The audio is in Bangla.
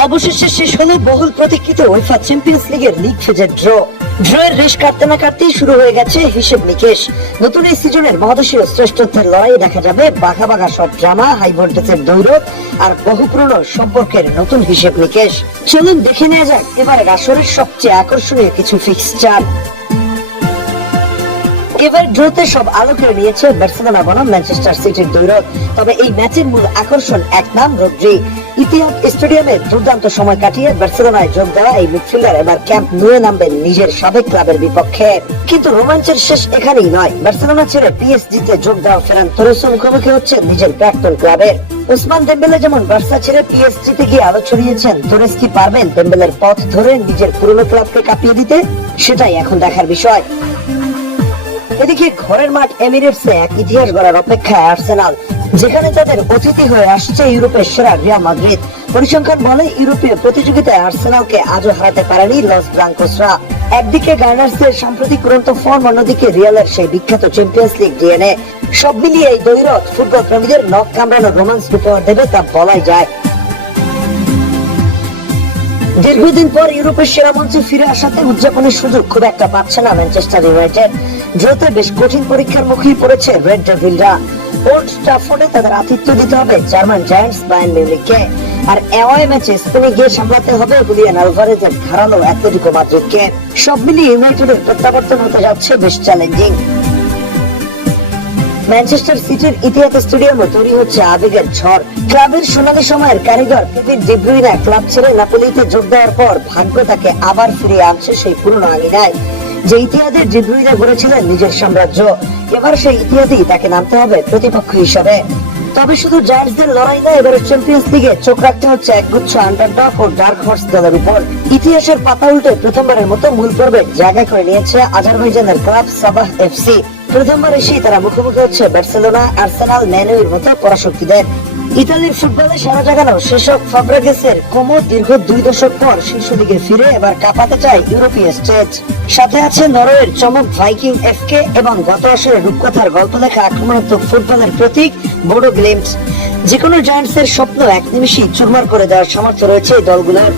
অবশেষে শেষ হলো বহুল প্রতীক্ষিত উয়েফা চ্যাম্পিয়ন্স লিগের লিগ ফেজের ড্রয়ের রেশ কাটতে না কাটতেই শুরু হয়ে গেছে হিসেব নিকেশ। নতুন এই সিজনের মহাদেশীয় শ্রেষ্ঠত্বের লড়াই দেখা যাবে বাঘা বাঘা সব ড্রামা, হাই ভোল্টেজের দৌড় আর বহু পুরনো সম্পর্কের নতুন হিসেব নিকেশ। চলুন দেখে নেওয়া যাক এবারের আসরের সবচেয়ে আকর্ষণীয় কিছু ফিক্সচার। এবার ড্রতে সব আলো কেড়ে নিয়েছে বার্সেলোনা বনাম ম্যানচেস্টার সিটির দৌড়। তবে এই ম্যাচের মূল আকর্ষণ এক নাম, রদ্রি। ইতিহাদ স্টেডিয়ামে দুর্দান্ত সময় কাটিয়ে বার্সেলোনায় যোগ দেওয়া এই মিডফিল্ডার এবার ক্যাম্প নুয়ে নামবেন নিজের সাবেক ক্লাবের বিপক্ষে। কিন্তু রোমাঞ্চের শেষ এখানেই নয়। বার্সেলোনা ছেড়ে পিএসজি তে যোগ দেওয়া ফেরান তোরেসের মুখোমুখি হচ্ছে নিজের প্রাক্তন ক্লাবের। ওসমান দেম্বেলে যেমন বার্সা ছেড়ে পিএসজি তে গিয়ে আলো ছড়িয়েছেন, তোরেস কি পারবেন দেম্বেলের পথ ধরে নিজের পুরনো ক্লাবকে কাঁপিয়ে দিতে? সেটাই এখন দেখার বিষয়। এদিকে ঘরের মাঠ এমিরেটসে এক ইতিহাস গড়ার অপেক্ষায় আর্সেনাল, যেখানে তাদের অতিথি হয়ে আসছে ইউরোপের সেরা রিয়াল মাদ্রিদ। পরিসংখ্যান বলে ইউরোপীয় প্রতিযোগিতায় আর্সেনালকে আজও হারাতে পারেনি লস ব্লাঙ্কোসরা। একদিকে গার্নার্সের সাম্প্রতিক উড়ন্ত ফর্ম, অন্যদিকে রিয়ালের সেই বিখ্যাত চ্যাম্পিয়ন্স লিগ ডিএনএ। সব মিলিয়ে এই দ্বৈরথ ফুটবল প্রেমীদের নখ কামড়ানো রোমান্স উপহার দেবে তা বলাই যায়। দীর্ঘদিন পর ইউরোপের সেরা মঞ্চে ফিরে আসাতে উদযাপনের সুযোগ খুব একটা পাচ্ছে না ম্যানচেস্টার ইউনাইটেড। ড্রতে বেশ কঠিন পরীক্ষার মুখেই পড়েছে রেড ডেভিলরা। ওল্ড ট্রাফোর্ডে তাদের আতিথ্য দিতে হবে জার্মান জায়ান্টস বায়ার্ন মিউনিখকে, আর অ্যাওয়ে ম্যাচে স্পেনে গিয়ে সামলাতে হবে জুলিয়ান আলভারেজের ধারালো অ্যাটলেটিকো মাদ্রিদকে। সব মিলিয়ে ইউনাইটেডের প্রত্যাবর্তন হতে যাচ্ছে বেশ চ্যালেঞ্জিং। ম্যানচেস্টার সিটির ইতিহাদ স্টেডিয়ামে তৈরি হচ্ছে আবেগের ঝড়। ক্লাবের সোনালী সময়ের কারিগর কেভিন ডি ব্রুইনে ক্লাব ছেড়ে নাপোলিতে যোগ দেওয়ার পর ভাগ্য তাকে আবার ফিরিয়ে আনছে সেই পুরনো আঙিনায়। যে ইতিহাদের ডি ব্রুইনে গড়েছিলেন নিজের সাম্রাজ্য, এবার সেই ইতিহাদেই তাকে নামতে হবে প্রতিপক্ষ হিসাবে। তবে শুধু জায়ান্টসদের লড়াই নয়, এবারে চ্যাম্পিয়ন্স লিগে চোখ রাখতে হচ্ছে একগুচ্ছ আন্ডারডগ ও ডার্ক হর্স দলের উপর। ইতিহাসের পাতা উল্টে প্রথমবারের মতো মূল পর্বে জায়গা করে নিয়েছে আজারবাইজানের ক্লাব সাবাহ এফসি। প্রথমবার এসেই তারা মুখোমুখি হচ্ছে বার্সেলোনা, আর্সেনাল, ম্যানুয়ের মতো পরাশক্তিদের। ইতালির ফুটবলে সারা জাগানো শেষক ফাব্রেগাসের কোমো দীর্ঘ 2 দশক পর শীর্ষ লিগে ফিরে এবার কাঁপাতে চায় ইউরোপীয় স্টেজ। সাথে আছে নরওয়ের চমক ভাইকিং এফকে এবং গত আসরে রূপকথার গল্প লেখা আক্রমণাত্মক ফুটবলের প্রতীক বোডো গ্লিম্ট। যেকোনো জায়ান্টসের স্বপ্ন এক নিমিষেই চুরমার করে দেওয়ার সামর্থ্য রয়েছে এই দলগুলোর।